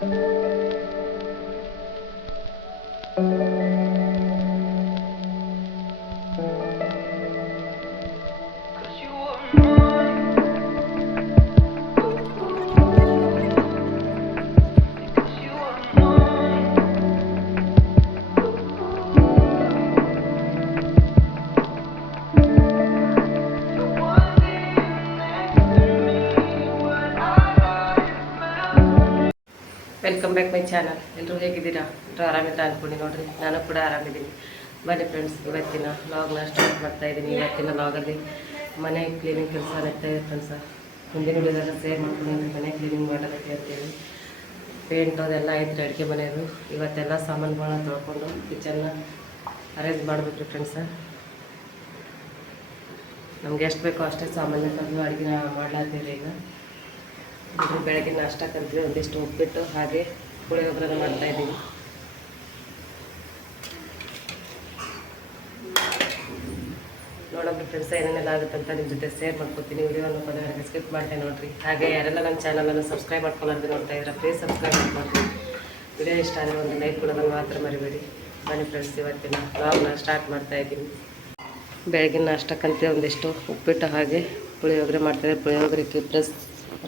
Música welcome back my channel ಎಲ್ಲರೂ ಹೇಗಿದ್ದೀರಾ? ಎಲ್ಲರೂ ಆರಾಮಿದ್ದ ಅಂದ್ಕೊಂಡು ನೋಡ್ರಿ. ನಾನು ಕೂಡ ಆರಾಮಿದ್ದೀನಿ. ಬನ್ನಿ ಫ್ರೆಂಡ್ಸ್ ಇವತ್ತಿನ ಲಾಗ್ನ ಸ್ಟಾರ್ಟ್ ಮಾಡ್ತಾ ಇದ್ದೀನಿ. ಇವತ್ತಿನ ಲಾಗಲ್ಲಿ ಮನೆ ಕ್ಲೀನಿಂಗ್ ಕೆಲಸ ನಡೀತಾ ಇದೆ ಫ್ರೆಂಡ್ಸ ಮುಂದಿನ ವಿಡಿಯೋದಾಗ ಸೇರ್ ಮಾಡ್ಕೊಂಡು ಮನೆ ಕ್ಲೀನಿಂಗ್ ಮಾಡೋದಕ್ಕೆ ಅಂತೇಳಿ. ಪೇಂಟ್ ಅದೆಲ್ಲ ಐತ್ರಿ ಅಡುಗೆ ಮನೆಯದು ಇವತ್ತೆಲ್ಲ ಸಾಮಾನುಗಳನ್ನ ತೊಳ್ಕೊಂಡು ಕಿಚನ್ನ ಅರೇಂಜ್ ಮಾಡಬೇಕು ರೀ ಫ್ರೆಂಡ್ಸ ನಮ್ಗೆ ಎಷ್ಟು ಬೇಕೋ ಅಷ್ಟೇ ಸಾಮಾನ್ಯ ತಂದು ಅಡುಗೆ ಮಾಡ್ಲಾತ್ತೀವಿ ಈಗ. ಇದು ನಾಷ್ಟ ಕಲ್ತೀವಿ ಒಂದಿಷ್ಟು ಉಪ್ಪಿಟ್ಟು, ಹಾಗೆ ಪುಳಿಯೋಗರೆ ಮಾಡ್ತಾ ಇದ್ದೀವಿ ನೋಡೋಣ ಫ್ರೆಂಡ್ಸ್ ಏನೇನೆಲ್ಲ ಆಗುತ್ತೆ ಅಂತ ನಿಮ್ಮ ಜೊತೆ ಶೇರ್ ಮಾಡ್ಕೊತೀನಿ ವಿಡಿಯೋನ ಕೊನೆವರೆಗೆ ಸ್ಕಿಪ್ ಮಾಡ್ತೇನೆ ನೋಡ್ರಿ. ಹಾಗೆ ಯಾರೆಲ್ಲ ನನ್ನ ಚಾನಲನ್ನು ಸಬ್ಸ್ಕ್ರೈಬ್ ಮಾಡ್ಕೊಳ್ಳೋದು ನೋಡ್ತಾ ಇದ್ರೆ ಪ್ಲೀಸ್ ಸಬ್ಸ್ಕ್ರೈಬ್ ಮಾಡ್ಕೊಳ್ರಿ ವಿಡಿಯೋ ಇಷ್ಟ ಆದರೆ ಒಂದು ಲೈಕ್ ಕೊಡೋದನ್ನು ಮಾತ್ರ ಮರಿಬೇಡಿ. ಬನ್ನಿ ಫ್ರೆಂಡ್ಸ್ ಇವತ್ತಿನ ಬ್ಲಾಗ್ನ ಸ್ಟಾರ್ಟ್ ಮಾಡ್ತಾ ಇದ್ದೀನಿ. ಬೆಳಗಿನ ನಾಷ್ಟಕ್ಕಂತೆ ಒಂದಿಷ್ಟು ಉಪ್ಪಿಟ್ಟು, ಹಾಗೆ ಪುಳಿಯೋಗರೆ ಮಾಡ್ತಾರೆ ಪುಳಿಯೋಗರೆ ಪ್ಲಸ್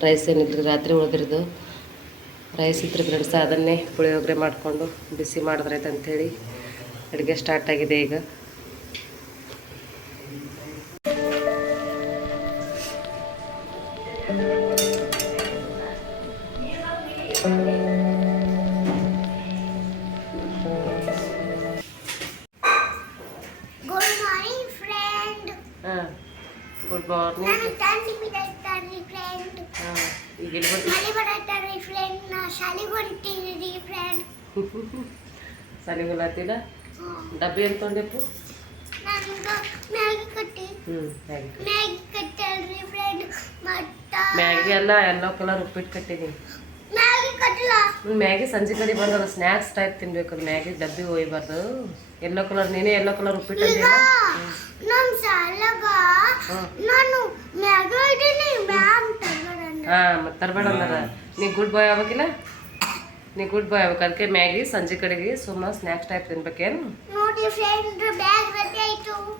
ರೈಸ್ ಏನಿದ್ರು ರಾತ್ರಿ ಉಳಿದಿರೋದು. ರೈಸ್ ಇದ್ರೆ ಫ್ರೆಂಡ್ಸ್ ಅದನ್ನೇ ಪುಳಿಯೋಗರೆ ಮಾಡಿಕೊಂಡು ಬಿಸಿ ಮಾಡಿದ್ರೈತೆ ಅಂಥೇಳಿ ಅಡುಗೆ ಸ್ಟಾರ್ಟ್ ಆಗಿದೆ ಈಗ. ಮ್ಯಾಗಿ ಮ್ಯಾಗಿ ಕಟ್ಟಲ್ರಿ ಫ್ರೆಂಡ್ ಮತ್ತ ಮ್ಯಾಗಿ ಎಲ್ಲ ಎಲ್ಲೋ ಕಲರ್ ಉಪ್ಪಿಟ್ಟು ಕಟ್ಟಿದ್ದೀನಿ ಮ್ಯಾಗಿ ಕಟ್ಟಲ ಮ್ಯಾಗಿ ಸಂಜೆ ಕಡೆ ಬಂದದ ಸ್ನ್ಯಾಕ್ಸ್ ಟೈಪ್ ತಿನ್ಬೇಕು ಅದು ಮ್ಯಾಗಿ ಡಬ್ಬಿ ಒಯ್ಬಾರ್ದು ಎಲ್ಲೋ ಕಲರ್ ನೀನೇ ಎಲ್ಲೋ ಕಲರ್ ಉಪ್ಪಿಟ್ಟು ಈಗ ಅಂದಿಲ್ಲ ನಮ್ ಶಾಲೆಗ ಹ್ಮ್. ನಾನು ಮ್ಯಾಗಿ ಇದ್ದೀನಿ ಮ್ಯಾಮ್ ತಗೊಂಡ ಹಾಂ ಮತ್ತೆ ತರಬೇಡ ಅಂದಾರ ನೀ ಗುಡ್ ಬಾಯ್ ಆಗ್ಬೇಕಿಲ್ಲ ನೀ ಗುಡ್ ಬಾಯ್ ಆಗ್ಬೇಕು ಅದಕ್ಕೆ ಮ್ಯಾಗಿ ಸಂಜೆ ಕಡೆಗೆ ಸುಮ್ಮನೆ ಸ್ನ್ಯಾಕ್ಸ್ ಟೈಪ್ ತಿನ್ಬೇಕೇನು?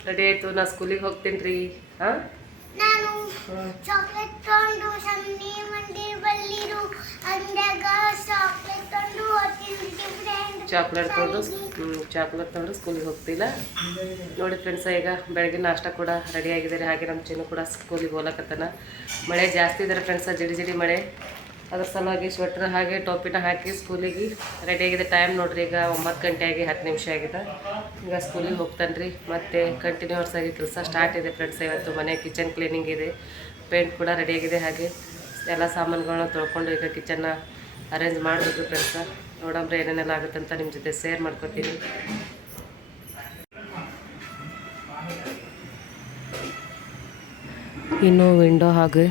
ರೆಡಿ ಆಯ್ತು. ನಾ ಸ್ಕೂಲಿಗೆ ಹೋಗ್ತೀನಿ ರೀ ಹಾಂ? ನಾನು ಚಾಕ್ಲೇಟ್ ತಗೊಂಡು ಸನ್ನಿ ಮಂದಿರ ಬಲ್ಲಿರು ಅಂದಾಗ ಚಾಕ್ಲೇಟ್ ತಗೊಂಡು ಚಾಕ್ಲೇಟ್ ತೊಗೊಂಡು ಚಾಕ್ಲೇಟ್ ತೊಗೊಂಡು ಸ್ಕೂಲಿಗೆ ಹೋಗ್ತಿಲ್ಲ ನೋಡಿ ಫ್ರೆಂಡ್ಸ ಈಗ ಬೆಳಗ್ಗೆ ನಾಷ್ಟ ಕೂಡ ರೆಡಿ ಆಗಿದ್ದಾರೆ ಹಾಗೆ ನಮ್ಮ ಚಿನ್ನು ಕೂಡ ಸ್ಕೂಲಿಗೆ ಹೋಗ್ಲಕತ್ತಾನ. ಮಳೆ ಜಾಸ್ತಿ ಇದ್ದಾರೆ ಫ್ರೆಂಡ್ಸ ಜಿಡಿ ಜಿಡಿ ಮಳೆ. ಅದ್ರ ಸಲುವಾಗಿ ಸ್ವೆಟ್ರ್ ಹಾಗೆ, ಟೋಪಿನ ಹಾಕಿ ಸ್ಕೂಲಿಗೆ ರೆಡಿ ಆಗಿದೆ ಟೈಮ್ ನೋಡ್ರಿ, ಈಗ ಒಂಬತ್ತು ಗಂಟೆ ಆಗಿ ಹತ್ತು ನಿಮಿಷ ಆಗಿದೆ ಈಗ ಸ್ಕೂಲಿಗೆ ಹೋಗ್ತಾನೆ ರೀ ಮತ್ತು ಕಂಟಿನ್ಯೂಸ್ ಆಗಿ ಕೆಲಸ ಸ್ಟಾರ್ಟ್ ಇದೆ ಫ್ರೆಂಡ್ಸ್ ಇವತ್ತು ಮನೆ ಕಿಚನ್ ಕ್ಲೀನಿಂಗ್ ಇದೆ. ಪೇಂಟ್ ಕೂಡ ರೆಡಿ ಆಗಿದೆ ಹಾಗೆ. ಎಲ್ಲ ಸಾಮಾನುಗಳನ್ನ ತೊಳ್ಕೊಂಡು ಈಗ ಕಿಚನ್ನ ಅರೇಂಜ್ ಮಾಡಬೇಕು ಫ್ರೆಂಡ್ಸ ನೋಡಂಬ್ರೆ ಏನೇನೆಲ್ಲ ಆಗುತ್ತೆ ಅಂತ ನಿಮ್ಮ ಜೊತೆ ಶೇರ್ ಮಾಡ್ಕೊತೀನಿ. ಇನ್ನು ವಿಂಡೋ ಹಾಗೆ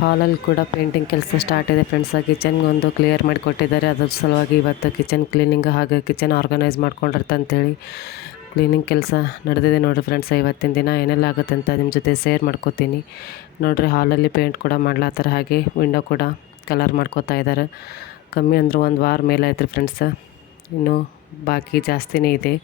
ಹಾಲಲ್ಲಿ ಕೂಡ ಪೇಂಟಿಂಗ್ ಕೆಲಸ ಸ್ಟಾರ್ಟ್ ಇದೆ ಫ್ರೆಂಡ್ಸ್ ಕಿಚನ್ಗೆ ಒಂದು ಕ್ಲಿಯರ್ ಮಾಡಿಕೊಟ್ಟಿದ್ದಾರೆ ಅದ್ರ ಸಲುವಾಗಿ ಇವತ್ತು ಕಿಚನ್ ಕ್ಲೀನಿಂಗ್ ಹಾಗೆ ಕಿಚನ್ ಆರ್ಗನೈಸ್ ಮಾಡ್ಕೊಂಡಿರ್ತ ಅಂತೇಳಿ ಕ್ಲೀನಿಂಗ್ ಕೆಲಸ ನಡೆದಿದೆ ನೋಡಿರಿ ಫ್ರೆಂಡ್ಸ್ ಇವತ್ತಿನ ದಿನ ಏನೆಲ್ಲ ಆಗುತ್ತೆ ಅಂತ ನಿಮ್ಮ ಜೊತೆ ಶೇರ್ ಮಾಡ್ಕೋತೀನಿ. ನೋಡಿರಿ ಹಾಲಲ್ಲಿ ಪೇಂಟ್ ಕೂಡ ಮಾಡ್ಲಾತ್ತಾರ ಹಾಗೆ ವಿಂಡೋ ಕೂಡ ಕಲರ್ ಮಾಡ್ಕೋತಾ ಇದ್ದಾರೆ ಕಮ್ಮಿ ಅಂದ್ರೆ ಒಂದು ವಾರ ಮೇಲೆ ಆಯ್ತು ರೀ ಫ್ರೆಂಡ್ಸ್ ಇನ್ನೂ ಬಾಕಿ ಜಾಸ್ತಿನೇ ಇದೆ.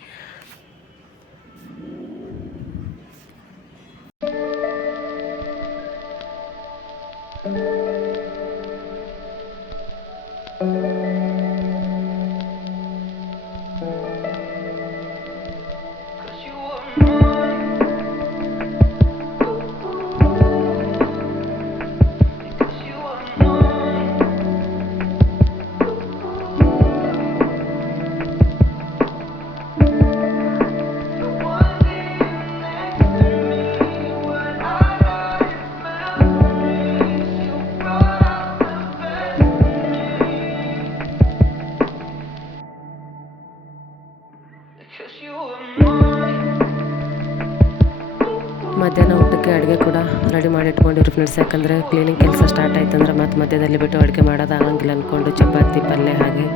ಮಧ್ಯಾಹ್ನ ಊಟಕ್ಕೆ ಅಡುಗೆ ಕೂಡ ರೆಡಿ ಮಾಡಿ ಇಟ್ಕೊಂಡಿರು ಫ್ರೆಂಡ್ಸ್ ಯಾಕಂದರೆ ಕ್ಲೀನಿಂಗ್ ಕೆಲಸ ಸ್ಟಾರ್ಟ್ ಆಯ್ತು ಅಂದ್ರೆ ಮತ್ತೆ ಮಧ್ಯದಲ್ಲಿ ಬಿಟ್ಟು ಅಡುಗೆ ಮಾಡೋದು ಆಗಂಗಿಲ್ಲ ಅಂದ್ಕೊಂಡು ಚಪಾತಿ, ಪಲ್ಯ ಹಾಗೆ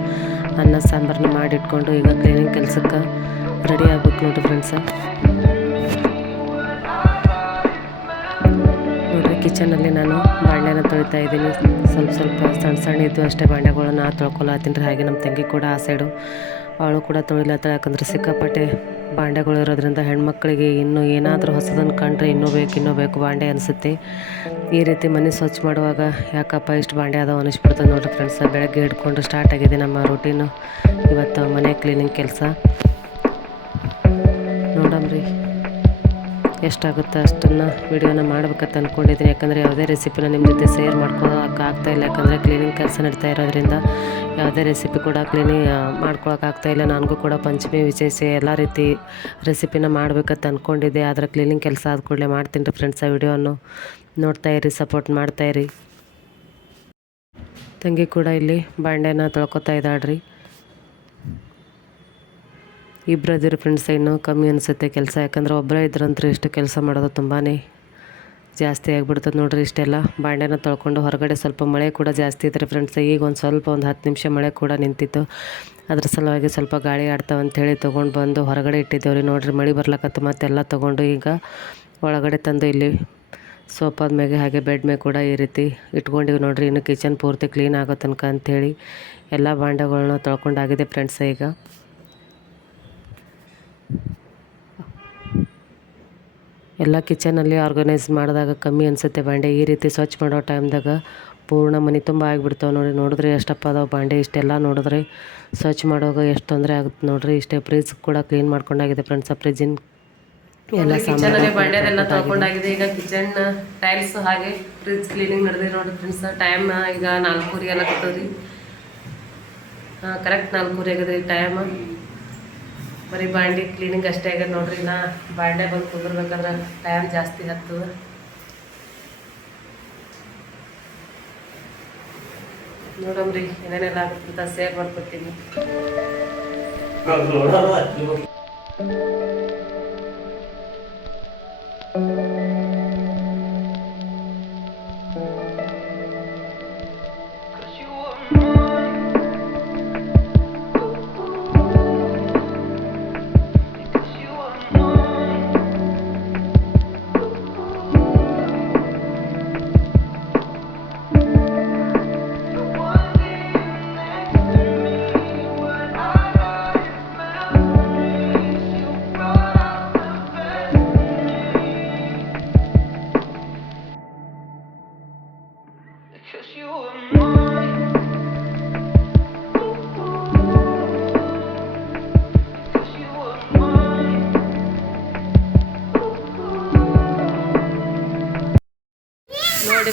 ಅನ್ನ ಸಾಂಬಾರನ್ನ ಮಾಡಿಟ್ಕೊಂಡು ಈಗ ಕ್ಲೀನಿಂಗ್ ಕೆಲಸಕ್ಕೆ ರೆಡಿ ಆಗ್ಬೇಕು ನೋಡಿರಿ ಫ್ರೆಂಡ್ಸ ಕಿಚನಲ್ಲಿ ನಾನು ಬಾಂಡೆನ ತೊಳಿತಾ ಇದ್ದೀನಿ. ಸ್ವಲ್ಪ ಸ್ವಲ್ಪ ಸಣ್ಣ ಸಣ್ಣ ಇದ್ದು ಅಷ್ಟೇ ಬಾಂಡೆಗಳನ್ನ ತೊಳ್ಕೊಳತ್ತೀನಿ ರೀ ಹಾಗೆ ನಮ್ಮ ತಂಗಿ ಕೂಡ ಆ ಸೈಡು ಅವಳು ಕೂಡ ತೊಳಿಲತ್ತಾಳೆ ಯಾಕಂದ್ರೆ ಸಿಕ್ಕಾಪಟ್ಟೆ ಬಾಂಡೆಗಳು ಇರೋದ್ರಿಂದ ಹೆಣ್ಮಕ್ಳಿಗೆ ಇನ್ನೂ ಏನಾದರೂ ಹೊಸದನ್ನು ಕಂಡ್ರೆ ಇನ್ನೂ ಬೇಕು ಇನ್ನೂ ಬೇಕು ಬಾಂಡೆ ಅನಿಸುತ್ತೆ. ಈ ರೀತಿ ಮನೆ ಸ್ವಚ್ಛ ಮಾಡುವಾಗ ಯಾಕಪ್ಪ ಇಷ್ಟು ಬಾಂಡೆ ಅದಾವ ಅನಿಸ್ಬಿಡ್ತದೆ ನೋಡಿರಿ ಫ್ರೆಂಡ್ಸ್ ಬೆಳಗ್ಗೆ ಹಿಡ್ಕೊಂಡು ಸ್ಟಾರ್ಟ್ ಆಗಿದೆ ನಮ್ಮ ರೂಟೀನು ಇವತ್ತು ಮನೆ ಕ್ಲೀನಿಂಗ್ ಕೆಲಸ. ಎಷ್ಟಾಗುತ್ತೆ ಅಷ್ಟನ್ನು ವಿಡಿಯೋನ ಮಾಡ್ಬೇಕಂತ ಅಂದ್ಕೊಂಡಿದ್ದೀನಿ ಯಾಕಂದರೆ ಯಾವುದೇ ರೆಸಿಪಿನ ನಿಮ್ಮ ಜೊತೆ ಶೇರ್ ಮಾಡ್ಕೊಳಕ್ಕೆ ಆಗ್ತಾ ಇಲ್ಲ. ಯಾಕಂದರೆ ಕ್ಲೀನಿಂಗ್ ಕೆಲಸ ನಡೀತಾ ಇರೋದ್ರಿಂದ ಯಾವುದೇ ರೆಸಿಪಿ ಕೂಡ ಕ್ಲೀನಿಂಗ್ ಮಾಡ್ಕೊಳಕ್ಕೆ ಆಗ್ತಾ ಇಲ್ಲ. ನನಗೂ ಕೂಡ ಪಂಚಮಿ ವಿಜಯಿಸಿ ಎಲ್ಲ ರೀತಿ ರೆಸಿಪಿನ ಮಾಡ್ಬೇಕಂತ ಅಂದ್ಕೊಂಡಿದ್ದೆ ಆದರೆ ಕ್ಲೀನಿಂಗ್ ಕೆಲಸ ಆದ ಕೂಡಲೇ ಮಾಡ್ತೀನಿ ರೀ ಫ್ರೆಂಡ್ಸ್ ಆ ನೋಡ್ತಾ ಇರಿ ಸಪೋರ್ಟ್ ಮಾಡ್ತಾಯಿರಿ ತಂಗಿ ಕೂಡ ಇಲ್ಲಿ ಬಾಂಡೆನ ತೊಳ್ಕೊತಾ ಇದ್ದಾಳ್ರಿ. ಇಬ್ಬರು ಅದಿರು ಫ್ರೆಂಡ್ಸ್ ಇನ್ನೂ ಕಮ್ಮಿ ಅನಿಸುತ್ತೆ ಕೆಲಸ. ಯಾಕಂದ್ರೆ ಒಬ್ಬರೇ ಇದ್ರಂತೂ ಇಷ್ಟು ಕೆಲಸ ಮಾಡೋದು ತುಂಬಾ ಜಾಸ್ತಿ ಆಗಿಬಿಡ್ತದೆ ನೋಡ್ರಿ ಇಷ್ಟೆಲ್ಲ. ಬಾಂಡೆನ ತೊಳ್ಕೊಂಡು ಹೊರಗಡೆ ಸ್ವಲ್ಪ ಮಳೆ ಕೂಡ ಜಾಸ್ತಿ ಇದ್ರೆ ಫ್ರೆಂಡ್ಸ್ ಈಗ ಒಂದು ಸ್ವಲ್ಪ ಒಂದು ಹತ್ತು ನಿಮಿಷ ಮಳೆ ಕೂಡ ನಿಂತಿತ್ತು. ಅದ್ರ ಸಲುವಾಗಿ ಸ್ವಲ್ಪ ಗಾಳಿ ಆಡ್ತಾವೆ ಅಂಥೇಳಿ ತೊಗೊಂಡು ಬಂದು ಹೊರಗಡೆ ಇಟ್ಟಿದ್ದೇವೆ ರೀ ನೋಡಿರಿ ಮಳೆ ಬರ್ಲಾಕತ್ತು ಮತ್ತೆಲ್ಲ ತೊಗೊಂಡು ಈಗ ಒಳಗಡೆ ತಂದು ಇಲ್ಲಿ ಸೋಪಾದ ಮೇಲೆ ಹಾಗೆ ಬೆಡ್ ಮೇಲೆ ಕೂಡ ಈ ರೀತಿ ಇಟ್ಕೊಂಡಿವಿ ನೋಡ್ರಿ. ಇನ್ನು ಕಿಚನ್ ಪೂರ್ತಿ ಕ್ಲೀನ್ ಆಗೋ ತನಕ ಅಂಥೇಳಿ ಎಲ್ಲ ಬಾಂಡೆಗಳನ್ನ ತೊಳ್ಕೊಂಡಾಗಿದೆ ಫ್ರೆಂಡ್ಸ್ ಈಗ. ಎಲ್ಲ ಕಿಚನಲ್ಲಿ ಆರ್ಗನೈಸ್ ಮಾಡಿದಾಗ ಕಮ್ಮಿ ಅನಿಸುತ್ತೆ ಬಾಂಡೆ. ಈ ರೀತಿ ಸ್ವಚ್ಛ ಮಾಡೋ ಟೈಮ್ದಾಗ ಪೂರ್ಣ ಮನೆ ತುಂಬ ಆಗಿಬಿಡ್ತಾವೆ ನೋಡಿ. ನೋಡಿದ್ರೆ ಎಷ್ಟಪ್ಪ ಅದಾವೆ ಬಾಂಡೆ. ಇಷ್ಟೆಲ್ಲ ನೋಡಿದ್ರೆ ಸ್ವಚ್ಛ ಮಾಡುವಾಗ ಎಷ್ಟು ತೊಂದರೆ ಆಗುತ್ತೆ ನೋಡಿರಿ. ಇಷ್ಟೇ ಫ್ರಿಜ್ ಕೂಡ ಕ್ಲೀನ್ ಮಾಡ್ಕೊಂಡಾಗಿದೆ ಫ್ರೆಂಡ್ಸ್ ಆ ಫ್ರಿಜ್ಜಿನ ಎಲ್ಲ ಕಿಚನಲ್ಲಿ ಬಾಂಡೆದೆಲ್ಲ ತೊಗೊಂಡಾಗಿದೆ ಈಗ ಕಿಚನ್ ಟೈಲ್ಸ್ ಹಾಗೆ ಫ್ರಿಜ್ ಕ್ಲೀನಿಂಗ್ ನಡೆದಿದೆ ನೋಡಿ ಫ್ರೆಂಡ್ಸ್ ಟೈಮ್ ಈಗ ನಾಲ್ಕೂವರೆ ಎಲ್ಲ ಕರೆಕ್ಟ್ ನಾಲ್ಕೂರಿ ಆಗಿದೆ ಟೈಮ್ ಬರೀ ಬಾಂಡಿ ಕ್ಲೀನಿಂಗ್ ಅಷ್ಟೇ ಆಗ್ಯದ ನೋಡ್ರಿ ನಾ ಬಾಂಡೆ ಬಂದು ಕುಂದಿರ್ಬೇಕಂದ್ರೆ ಟೈಮ್ ಜಾಸ್ತಿ ಹತ್ತದ. ನೋಡಮ್ರಿ, ಏನೇನೆಲ್ಲ ಆಗುತ್ತೆ ಅಂತ ಸೇವ್ ಮಾಡ್ಕೊತೀನಿ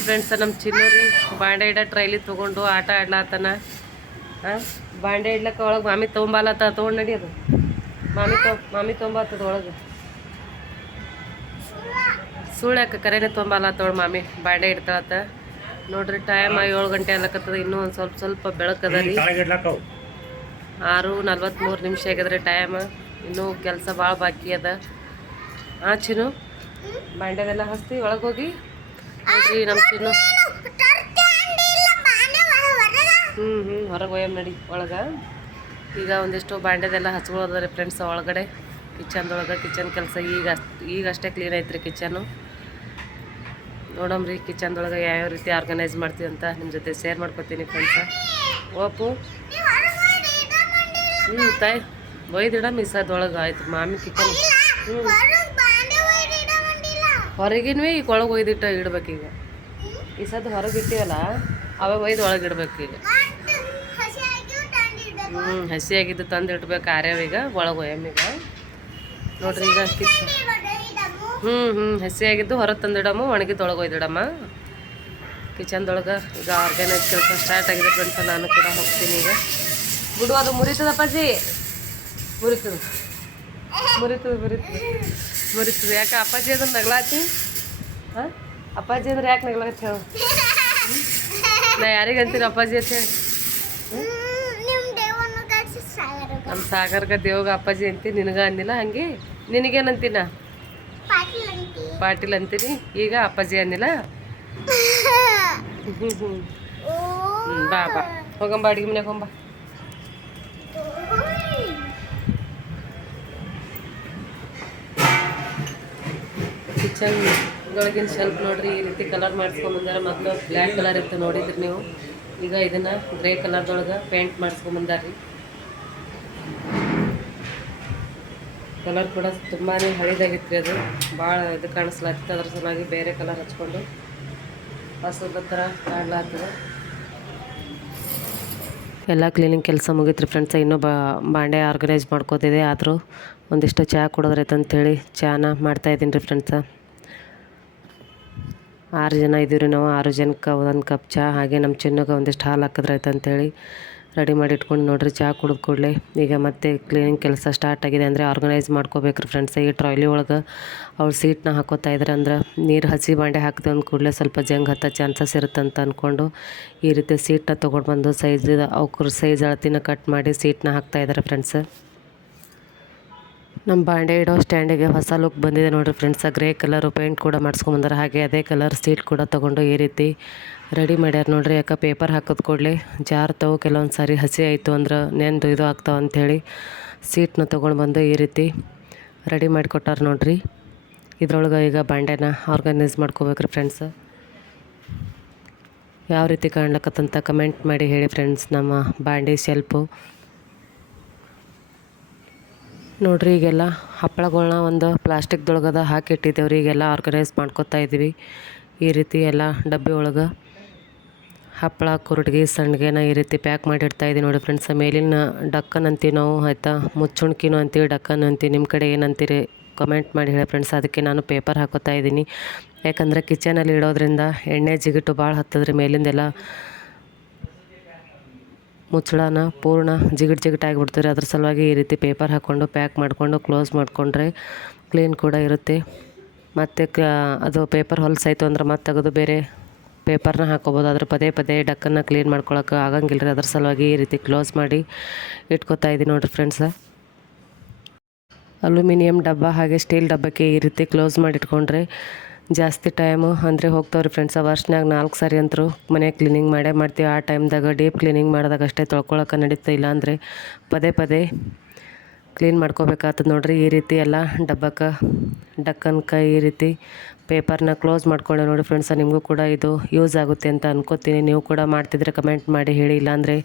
ಫ್ರೆಂಡ್ಸ್ ನಮ್ಮ ಚಿನ್ನರಿ ಬಾಂಡೆ ಇಡ ಟ್ರೈಲಿ ತೊಗೊಂಡು ಆಟ ಆಡ್ಲಾತನ. ಬಾಂಡೆ ಇಡ್ಲಕ್ಕ ಒಳಗೆ ಮಾಮಿ ತೊಗೊಂಬಾಲತ್ತ ತೊಗೊಂಡು ನಡಿ ಅದು. ಮಾಮಿ ತೊ, ಮಾಮಿ ತೊಂಬತ್ತದ ಒಳಗೆ. ಸುಳ್ಯಾಕ ಕರೆನೇ ತೊಂಬಾಲತ್ತವಳು ಮಾಮಿ, ಬಾಂಡೆ ಇಡ್ತಾಳತ್ತ. ನೋಡ್ರಿ ಟೈಮ್ ಏಳು ಗಂಟೆ ಅಲ್ಲಕತ್ತದ ಇನ್ನೂ ಒಂದು ಸ್ವಲ್ಪ ಸ್ವಲ್ಪ ಬೆಳಕದ ರೀ. ಆರು ನಲ್ವತ್ತ್ಮೂರು ನಿಮಿಷ ಆಗ್ಯದ್ರಿ ಟೈಮ್ ಇನ್ನೂ ಕೆಲಸ ಭಾಳ ಬಾಕಿ ಅದ. ಹಾಂ ಚಿನ್ನು, ಬಾಂಡೆದೆಲ್ಲ ಹಸ್ತಿ ಒಳಗೆ ಹೋಗಿ. ನೋಡ್ರಿ ನಮ್ಮ ಚಿನ್ನು ಹ್ಞೂ ಹ್ಞೂ ಹೊರಗೆ? ಒಯ್ಯಮ್ ನಡಿ ಒಳಗೆ. ಈಗ ಒಂದಿಷ್ಟು ಬಾಂಡೆದೆಲ್ಲ ಹಚ್ಕೊಳ್ಳೋದ್ರೆ ಫ್ರೆಂಡ್ಸ್ ಒಳಗಡೆ. ಕಿಚನ್ದೊಳಗೆ ಕಿಚನ್ ಕೆಲಸ ಈಗ ಈಗ ಅಷ್ಟೇ ಕ್ಲೀನ್ ಐತ್ರಿ ಕಿಚನು ನೋಡಮ್ರಿ ಕಿಚನ್ದೊಳಗೆ ಯಾವ್ಯಾವ ರೀತಿ ಆರ್ಗನೈಸ್ ಮಾಡ್ತೀವಿ ಅಂತ ನಿಮ್ಮ ಜೊತೆ ಶೇರ್ ಮಾಡ್ಕೊತೀನಿ ಫ್ರೆಂಡ್ಸ ಓಪು. ಹ್ಞೂ ತಾಯಿ ಒಯ್ದಿಡ ಮಿಸ್ ಅದೊಳಗೆ ಆಯ್ತು ಮಾಮಿ ಕಿಚನ್ ಹ್ಞೂ ಹೊರಗಿನ್ವಿ ಈಗ ಒಳಗೆ ಒಯ್ದಿಟ್ಟು ಇಡ್ಬೇಕೀಗ. ಈ ಸದ್ ಹೊರಗೆ ಇಟ್ಟಿವಲ್ಲ, ಅವಾಗ ಒಯ್ದು ಒಳಗೆ ಇಡ್ಬೇಕು ಈಗ ಹ್ಞೂ ಹಸಿಯಾಗಿದ್ದು ತಂದು ಇಡ್ಬೇಕು ಆರ್ಯಾವ ಈಗ ಒಳಗೆ ಒಯ್ಯಮ್ಮೀಗ ನೋಡ್ರಿ ಈಗ ಹ್ಞೂ ಹ್ಞೂ ಹಸಿಯಾಗಿದ್ದು ಹೊರಗೆ ತಂದಿಡಮ್ಮ ಒಣಗಿದ್ದು ಒಳಗೆ ಒಯ್ದಿಡಮ್ಮ ಕಿಚನ್ದೊಳಗೆ ಈಗ ಆರ್ಗನೈಸ್ ಕೆಲಸ ಸ್ಟಾರ್ಟ್ ಆಗಿದೆ ಫ್ರೆಂಡ್ಸ್ ನಾನು ಕೂಡ ಹೋಗ್ತೀನಿ ಈಗ. ಬಿಡು, ಅದು ಮುರಿತದಪ್ಪ ಅಪ್ಪಾಜಿ ಮುರಿತದ. ಮುರಿತದ ಮುರಿತದ. ಮುರಿತದ ಯಾಕೆ ಅಪ್ಪಾಜಿ ಅದನ್ನ ನಗ್ಲಾತಿ? ಹಾಂ? ಅಪ್ಪಾಜಿ ಅಂದ್ರೆ ಯಾಕೆ ನಗ್ಲಾತಿ ಹೇಳು. ನಾ ಯಾರಿಗೆ ಅಂತೀನಿ ಅಪ್ಪಾಜಿ ಅಂತ ಹೇಳಿ. ನಮ್ಮ ಸಾಗರ್ಗ ದೇವಗ ಅಪ್ಪಾಜಿ ಅಂತೀನಿ ನಿನಗ ಅಂದಿಲ್ಲ ಹಂಗೆ? ನಿನಗೇನಂತೀನ ಪಾಟೀಲ್ ಅಂತೀನಿ. ಈಗ ಅಪ್ಪಾಜಿ ಅಂದಿಲ್ಲ? ಹ್ಞೂ ಹ್ಞೂ ಬಾ ಬಾ. ಹೋಗಂಬ ಅಡಿಗೆ ಮನೆಗೆ ಹೋಗಂಬ. ಕಿಚನ್ ಒಳಗಿನ ಶೆಲ್ಫ್ ನೋಡ್ರಿ, ಈ ರೀತಿ ಕಲರ್ ಮಾಡಿಸ್ಕೊಂಬಂದಾರ ಮೊದಲು ಬ್ಲ್ಯಾಕ್ ಕಲರ್ ಇತ್ತು ನೋಡಿದ್ರಿ ನೀವು. ಈಗ ಇದನ್ನ ಗ್ರೇ ಕಲರ್ದೊಳಗೆ ಪೇಂಟ್ ಮಾಡಿಸ್ಕೊಂಬಂದಾರ್ರಿ ಕಲರ್ ಕೂಡ ತುಂಬಾ ಹಳಿದಾಗಿತ್ತು ಅದು. ಭಾಳ ಇದು ಕಾಣಿಸ್ಲಾಗ್ತದೆ. ಅದ್ರ ಸಲುವಾಗಿ ಬೇರೆ ಕಲರ್ ಹಚ್ಕೊಂಡು. ಹಸುದ ಥರ ಕಾಣ್ಲಾಗ್ತದೆ. ಎಲ್ಲ ಕ್ಲೀನಿಂಗ್ ಕೆಲಸ ಮುಗೀತು ರೀ ಫ್ರೆಂಡ್ಸ ಇನ್ನೂ ಬಾಂಡೆ ಆರ್ಗನೈಸ್ ಮಾಡ್ಕೋತಿದೆ. ಆದರೂ ಒಂದಿಷ್ಟು ಚಹಾ ಕುಡಿದ್ರೈತೆ ಅಂತೇಳಿ ಚಹಾನ ಮಾಡ್ತಾಯಿದ್ದೀನಿ ರೀ ಫ್ರೆಂಡ್ಸ ಆರು ಜನ ಇದ್ದೀವಿ ರೀ ನಾವು. ಆರು ಜನಕ್ಕೆ ಒಂದೊಂದು ಕಪ್ ಚಹಾ ಹಾಗೆ ನಮ್ಮ ಚಿನ್ನಗೆ ಒಂದಿಷ್ಟು ಹಾಲು ಹಾಕಿದ್ರೈತೆ ಅಂತೇಳಿ ರೆಡಿ ಮಾಡಿ ಇಟ್ಕೊಂಡು ನೋಡಿರಿ ಚಹಾ ಕುಡಿದ ಕೂಡಲೇ. ಈಗ ಮತ್ತೆ ಕ್ಲೀನಿಂಗ್ ಕೆಲಸ ಸ್ಟಾರ್ಟ್ ಆಗಿದೆ ಅಂದರೆ ಆರ್ಗನೈಸ್ ಮಾಡ್ಕೋಬೇಕು ರೀ ಫ್ರೆಂಡ್ಸ್ ಈ ಟ್ರಾಯ್ಲಿ ಒಳಗೆ ಅವ್ರು ಸೀಟ್ನ ಹಾಕೋತಾ ಇದ್ರೆ ಅಂದ್ರೆ ನೀರು ಹಸಿ ಬಾಂಡೆ ಹಾಕಿದೆ ಅಂದ ಕೂಡಲೇ ಸ್ವಲ್ಪ ಜಂಗ್ ಹತ್ತ ಚಾನ್ಸಸ್ ಇರುತ್ತೆ ಅಂತ ಅಂದ್ಕೊಂಡು ಈ ರೀತಿ ಸೀಟ್ನ ತೊಗೊಂಡು ಬಂದು ಸೈಜ್ ಅವ್ರ ಸೈಜ್ ಅಳತಿನ ಕಟ್ ಮಾಡಿ ಸೀಟ್ನ ಹಾಕ್ತಾಯಿದ್ದಾರೆ ಫ್ರೆಂಡ್ಸ್ ನಮ್ಮ ಬಾಂಡೆ ಇಡೋ ಸ್ಟ್ಯಾಂಡಿಗೆ ಹೊಸ ಲುಕ್ ಬಂದಿದೆ ನೋಡಿರಿ ಫ್ರೆಂಡ್ಸ್. ಗ್ರೇ ಕಲರು ಪೇಂಟ್ ಕೂಡ ಮಾಡಿಸ್ಕೊಂಬಂದಾರೆ ಹಾಗೆ ಅದೇ ಕಲರ್ ಸೀಟ್ ಕೂಡ ತೊಗೊಂಡು ಈ ರೀತಿ ರೆಡಿ ಮಾಡ್ಯಾರ ನೋಡಿರಿ. ಯಾಕೆ ಪೇಪರ್ ಹಾಕೋದು ಜಾರ್ ಜಾರ್ತವು ಕೆಲವೊಂದು ಸಾರಿ ಹಸಿ ಆಯಿತು ಅಂದ್ರೆ ನೆಂದು ಇದು ಆಗ್ತಾವೆ ಅಂಥೇಳಿ ಸೀಟ್ನ ತೊಗೊಂಡು ಬಂದು ಈ ರೀತಿ ರೆಡಿ ಮಾಡಿಕೊಟ್ಟಾರ ನೋಡಿರಿ. ಇದ್ರೊಳಗೆ ಈಗ ಬಾಂಡೆನ ಆರ್ಗನೈಸ್ ಮಾಡ್ಕೋಬೇಕ್ರಿ ಫ್ರೆಂಡ್ಸ್. ಯಾವ ರೀತಿ ಕಾಣ್ಲಕತ್ತಂತ ಕಮೆಂಟ್ ಮಾಡಿ ಹೇಳಿ ಫ್ರೆಂಡ್ಸ್. ನಮ್ಮ ಬಾಂಡೆ ಶೆಲ್ಪು ನೋಡ್ರಿ, ಈಗೆಲ್ಲ ಹಪ್ಪಳಗಳ್ನ ಒಂದು ಪ್ಲಾಸ್ಟಿಕ್ದೊಳಗದ ಹಾಕಿಟ್ಟಿದ್ದೇವ್ರಿ ಈಗೆಲ್ಲ ಆರ್ಗನೈಸ್ ಮಾಡ್ಕೊತಾ ಇದ್ದೀವಿ. ಈ ರೀತಿ ಎಲ್ಲ ಡಬ್ಬಿ ಒಳಗೆ ಹಪ್ಪಳ, ಕುರುಡ್ಗಿ, ಸಂಡಿಗೆನ ಈ ರೀತಿ ಪ್ಯಾಕ್ ಮಾಡಿ ಇಡ್ತಾ ಇದ್ದೀವಿ ನೋಡಿ ಫ್ರೆಂಡ್ಸ್. ಮೇಲಿನ ಡಕ್ಕನ್ ಅಂತೀವಿ ನಾವು, ಆಯಿತಾ? ಮುಚ್ಚುಣ್ಕಿನೂ ಅಂತೀವಿ, ಡಕ್ಕನ್ ಅಂತೀವಿ. ನಿಮ್ಮ ಕಡೆ ಏನಂತೀರಿ ಕಮೆಂಟ್ ಮಾಡಿ ಹೇಳಿ ಫ್ರೆಂಡ್ಸ್. ಅದಕ್ಕೆ ನಾನು ಪೇಪರ್ ಹಾಕೋತಾ ಇದ್ದೀನಿ. ಯಾಕಂದರೆ ಕಿಚನಲ್ಲಿ ಇಡೋದ್ರಿಂದ ಎಣ್ಣೆ ಜಿಗಿಟು ಭಾಳ ಹತ್ತದ್ರಿ ಮೇಲಿಂದೆಲ್ಲ. ಮುಚ್ಚಳನ ಪೂರ್ಣ ಜಿಗಿಟ್ ಜಿಗಿಟ್ ರೀ ಅದ್ರ ಸಲುವಾಗಿ ಈ ರೀತಿ ಪೇಪರ್ ಹಾಕ್ಕೊಂಡು ಪ್ಯಾಕ್ ಮಾಡಿಕೊಂಡು, ಕ್ಲೋಸ್ ಮಾಡಿಕೊಂಡ್ರೆ ಕ್ಲೀನ್ ಕೂಡ ಇರುತ್ತೆ. ಮತ್ತು ಕ, ಅದು ಪೇಪರ್ ಹೊಲಸಾಯ್ತು ಅಂದ್ರೆ ಮತ್ತೆ ತೆಗೆದು ಬೇರೆ ಪೇಪರ್ನ ಹಾಕೋಬೋದು. ಅದ್ರ ಪದೇ ಪದೇ ಡಕ್ಕನ್ನು ಕ್ಲೀನ್ ಮಾಡ್ಕೊಳಕ್ಕೆ ಆಗಂಗಿಲ್ಲ ರೀ ಅದ್ರ ಸಲುವಾಗಿ ಈ ರೀತಿ ಕ್ಲೋಸ್ ಮಾಡಿ ಇಟ್ಕೊತಾ ಇದ್ದೀನಿ ನೋಡಿರಿ ಫ್ರೆಂಡ್ಸ. ಅಲ್ಯೂಮಿನಿಯಂ ಡಬ್ಬ ಹಾಗೆ ಸ್ಟೀಲ್ ಡಬ್ಬಕ್ಕೆ ಈ ರೀತಿ ಕ್ಲೋಸ್ ಮಾಡಿ ಇಟ್ಕೊಂಡ್ರೆ ಜಾಸ್ತಿ ಟೈಮು ಅಂದರೆ ಹೋಗ್ತಾವ್ರಿ ಫ್ರೆಂಡ್ಸ್ ವರ್ಷನಾಗ ನಾಲ್ಕು ಸಾರಿ ಅಂತರೂ ಮನೆ ಕ್ಲೀನಿಂಗ್ ಮಾಡೇ ಮಾಡ್ತೀವಿ. ಆ ಟೈಮ್ದಾಗ ಡೀಪ್ ಕ್ಲೀನಿಂಗ್ ಮಾಡಿದಾಗ ಅಷ್ಟೇ ತೊಳ್ಕೊಳಕ್ಕೆ ನಡೀತಾ ಇಲ್ಲ ಅಂದರೆ ಪದೇ ಪದೇ ಕ್ಲೀನ್ ಮಾಡ್ಕೋಬೇಕಾಗ್ತದೆ ನೋಡ್ರಿ. ಈ ರೀತಿ ಎಲ್ಲ ಡಬ್ಬಕ್ಕೆ ಡಕ್ಕನ್ಕ ಈ ರೀತಿ ಪೇಪರ್ನ ಕ್ಲೋಸ್ ಮಾಡ್ಕೊಂಡೆ ನೋಡಿ ಫ್ರೆಂಡ್ಸ ನಿಮಗೂ ಕೂಡ ಇದು ಯೂಸ್ ಆಗುತ್ತೆ ಅಂತ ಅನ್ಕೋತೀನಿ. ನೀವು ಕೂಡ ಮಾಡ್ತಿದ್ರೆ ಕಮೆಂಟ್ ಮಾಡಿ ಹೇಳಿ. ಇಲ್ಲಾಂದರೆ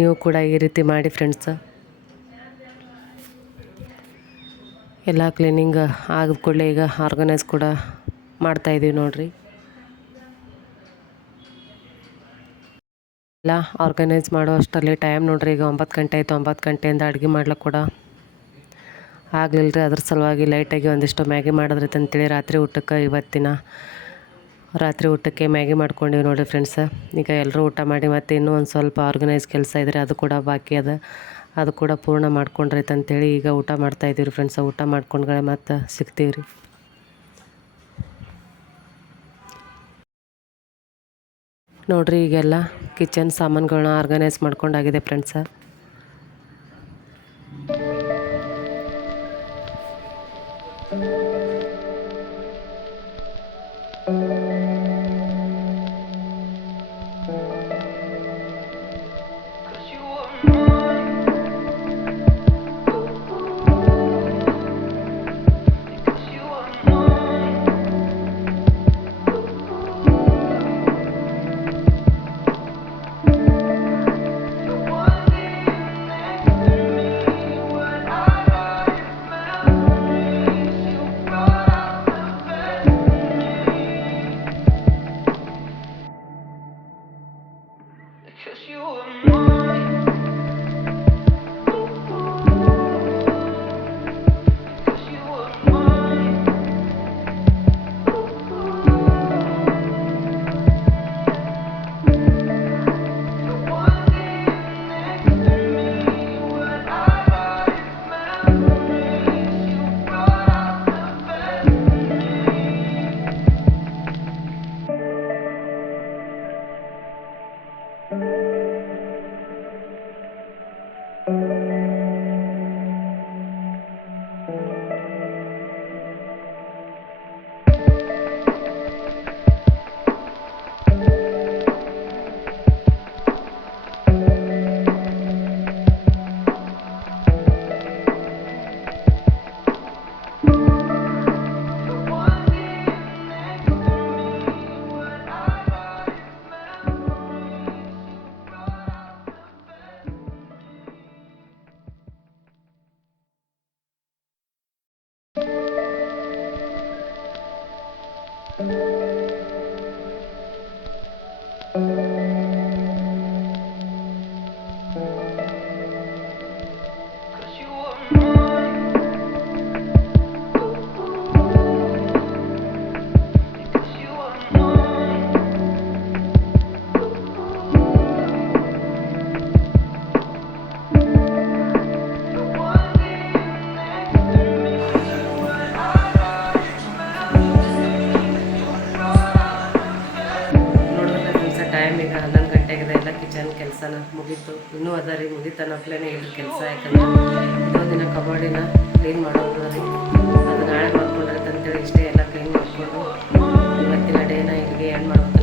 ನೀವು ಕೂಡ ಈ ರೀತಿ ಮಾಡಿ ಫ್ರೆಂಡ್ಸ ಎಲ್ಲ ಕ್ಲೀನಿಂಗ್ ಆಗಿದ ಕೂಡಲೇ ಈಗ ಆರ್ಗನೈಸ್ ಕೂಡ ಮಾಡ್ತಾಯಿದ್ದೀವಿ ನೋಡಿರಿ. ಎಲ್ಲ ಆರ್ಗನೈಸ್ ಮಾಡೋ ಅಷ್ಟರಲ್ಲಿ ಟೈಮ್ ನೋಡ್ರಿ, ಈಗ ಒಂಬತ್ತು ಗಂಟೆ ಆಯಿತು, ಒಂಬತ್ತು ಗಂಟೆಯಿಂದ ಅಡುಗೆ ಮಾಡ್ಲಿಕ್ಕೆ ಕೂಡ ಆಗಲಿಲ್ಲ ರೀ ಅದ್ರ ಸಲುವಾಗಿ ಲೈಟಾಗಿ ಒಂದಿಷ್ಟು ಮ್ಯಾಗಿ ಮಾಡಿದ್ರೈತೆ ಅಂತೇಳಿ ರಾತ್ರಿ ಊಟಕ್ಕೆ ಇವತ್ತಿನ ರಾತ್ರಿ ಊಟಕ್ಕೆ ಮ್ಯಾಗಿ ಮಾಡ್ಕೊಂಡಿವಿ ನೋಡಿ ಫ್ರೆಂಡ್ಸ ಈಗ ಎಲ್ಲರೂ ಊಟ ಮಾಡಿ ಮತ್ತೆ ಇನ್ನೂ ಒಂದು ಸ್ವಲ್ಪ ಆರ್ಗನೈಸ್ ಕೆಲಸ ಇದ್ದರೆ ಅದು ಕೂಡ ಬಾಕಿ ಅದ. ಅದು ಕೂಡ ಪೂರ್ಣ ಮಾಡ್ಕೊಂಡ್ರೈತೆ ಅಂತೇಳಿ ಈಗ ಊಟ ಮಾಡ್ತಾ ರೀ ಫ್ರೆಂಡ್ಸ ಊಟ ಮಾಡ್ಕೊಂಡ್ಗಳೆ ಮತ್ತೆ ಸಿಗ್ತೀವಿ ರೀ ನೋಡ್ರಿ ಈಗೆಲ್ಲ ಕಿಚನ್ ಸಾಮಾನುಗಳನ್ನ ಆರ್ಗನೈಸ್ ಮಾಡ್ಕೊಂಡಾಗಿದೆ ಫ್ರೆಂಡ್ಸ Música ಈಗ ಹನ್ನೊಂದು ಗಂಟೆಗಿದೆ ಎಲ್ಲ ಕಿಚನ್ ಕೆಲಸನ ಮುಗೀತು. ಇನ್ನೂ ಅದ ರೀ ಮುಗಿತಾನಪ್ಲೇನೆ ಇದ್ರ ಕೆಲಸ ಯಾಕಂದ್ರೆ ಇನ್ನೊಂದು ದಿನ ಕಬಾಡಿನ ಕ್ಲೀನ್ ಮಾಡೋದು ರೀ. ಅದು ನಾಳೆ ಮಾಡ್ಕೊಂಡಿರುತ್ತೆ ಅಂತೇಳಿ ಇಷ್ಟೇ ಎಲ್ಲ ಕ್ಲೀನ್ ಮಾಡಿಕೊಂಡು ಇವತ್ತಿನ ಡೇನ ಇಲ್ಲಿಗೆ ಏನು ಮಾಡ್ಬೇಕು